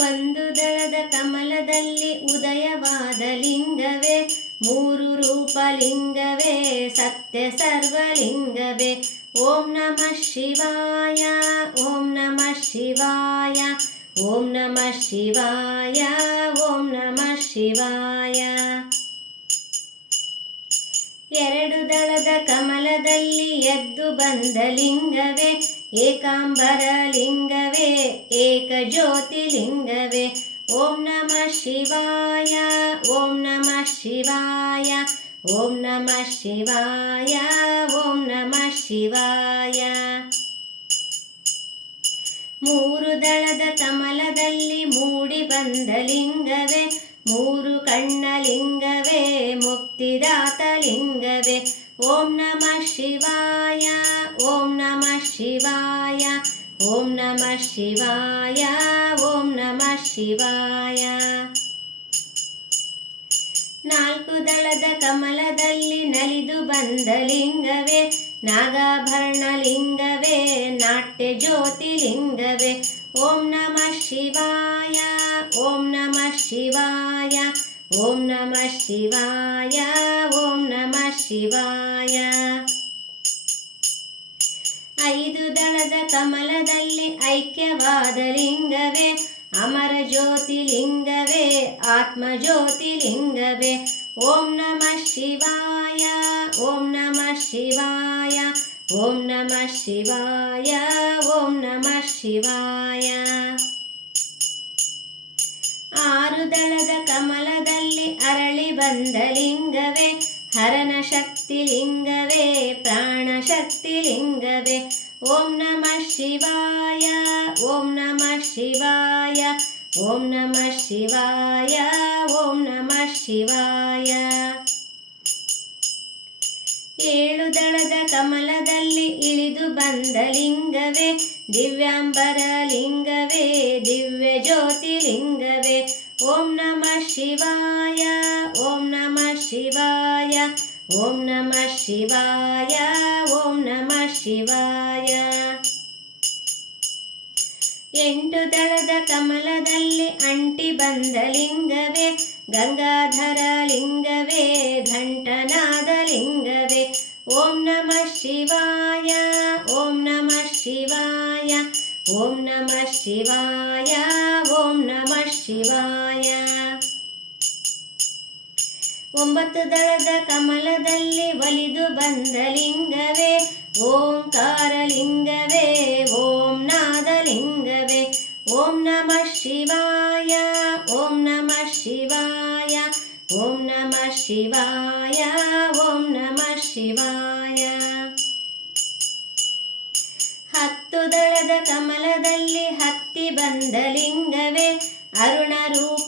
ಒಂದು ದಳದ ಕಮಲದಲ್ಲಿ ಉದಯವಾದ ಲಿಂಗವೇ, ಮೂರು ರೂಪ ಲಿಂಗವೇ ಸತ್ಯ ಸರ್ವಲಿಂಗವೇ. ಓಂ ನಮಃ ಶಿವಾಯ, ಓಂ ನಮಃ ಶಿವಾಯ, ಓಂ ನಮಃ ಶಿವಾಯ, ಓಂ ನಮಃ ಶಿವಾಯ. ಎರಡು ದಳದ ಕಮಲದಲ್ಲಿ ಎದ್ದು ಬಂದ ಲಿಂಗವೇ ಏಕಾಂಬರ ಲಿಂಗವೇ एकज्योतिलिङ्गवे ॐ नमः शिवाय ॐ नमः शिवाय ॐ नमः शिवाय ॐ नमः शिवाय। ಮೂರು ದಳದ ಕಮಲದಲ್ಲಿ ಮೂಡಿ ಬಂದ ಲಿಂಗವೇ ಮೂರು ಕಣ್ಣ ಲಿಂಗವೇ ಮುಕ್ತಿದಾತ ಲಿಂಗವೇ. ಓಂ ನಮಃ ಶಿವಾಯ ಓಂ ನಮಃ ಶಿವಾಯ ಓಂ ನಮಃ ಶಿವಾಯ ಓಂ ನಮಃ ಶಿವಾಯ ನಾಲ್ಕು ದಳದ ಕಮಲದಲ್ಲಿ ನಲಿದು ಬಂದ ಲಿಂಗವೇ ನಾಗಾಭರಣ ಲಿಂಗವೇ ನಾಟ್ಯ ಜ್ಯೋತಿಲಿಂಗವೇ ಓಂ ನಮಃ ಶಿವಾಯ, ಓಂ ನಮಃ ಶಿವಾಯ, ಓಂ ನಮಃ ಶಿವಾಯ, ಓಂ ನಮಃ ಶಿವಾಯ. ದಳದ ಕಮಲದಲ್ಲಿ ಐಕ್ಯವಾದ ಲಿಂಗವೇ ಅಮರ ಜ್ಯೋತಿಲಿಂಗವೇ, ಆತ್ಮ ಜ್ಯೋತಿ ಲಿಂಗವೇ ಓಂ ನಮಃ ಶಿವಾಯ, ಓಂ ನಮಃ ಶಿವಾಯ, ಓಂ ನಮಃ ಶಿವಾಯ, ಓಂ ನಮಃ ಶಿವಾಯ. ಆರು ದಳದ ಕಮಲದಲ್ಲಿ ಅರಳಿ ಬಂದ ಲಿಂಗವೇ ಹರನ ಶಕ್ತಿ ಲಿಂಗವೇ ಪ್ರಾಣ ಶಕ್ತಿ ಲಿಂಗವೇ ಓಂ ನಮಃ ಶಿವಾಯ, ಓಂ ನಮಃ ಶಿವಾಯ, ಓಂ ನಮಃ ಶಿವಾಯ, ಓಂ ನಮಃ ಶಿವಾಯ. ಏಳು ದಳದ ಕಮಲದಲ್ಲಿ ಇಳಿದು ಬಂದ ಲಿಂಗವೇ, ದಿವ್ಯಾಂಬರ ಲಿಂಗವೇ, ದಿವ್ಯ ಜ್ಯೋತಿಲಿಂಗವೇ ಓಂ ನಮಃ ಶಿವಾಯ, ಓಂ ನಮಃ ಶಿವಾಯ ಓಂ ನಮಃ ಶಿವಾಯ, ಓಂ ನಮಃ ಶಿವಾಯ. ಎಂಟು ದಳದ ಕಮಲದಲ್ಲಿ ಅಂಟಿ ಬಂದ ಲಿಂಗವೇ, ಗಂಗಾಧರ ಲಿಂಗವೇ, ಘಂಟನಾದ ಲಿಂಗವೇ. ಓಂ ನಮಃ ಶಿವಾಯ, ಓಂ ನಮಃ ಶಿವಾಯ, ಓಂ ನಮಃ ಶಿವಾಯ, ಓಂ ನಮಃ ಶಿವಾಯ. ಒಂಬತ್ತು ದಳದ ಕಮಲದಲ್ಲಿ ಒಲಿದು ಬಂದ ಲಿಂಗವೇ ಓಂಕಾರ ಲಿಂಗವೇ ಓಂ ನಾದ ಲಿಂಗವೇ ಓಂ ನಮಃ ಶಿವಾಯ, ಓಂ ನಮಃ ಶಿವಾಯ, ಓಂ ನಮಃ ಶಿವಾಯ, ಓಂ ನಮಃ ಶಿವಾಯ. ಹತ್ತು ದಳದ ಕಮಲದಲ್ಲಿ ಹತ್ತಿ ಬಂದ ಲಿಂಗವೇ ಅರುಣ ರೂಪ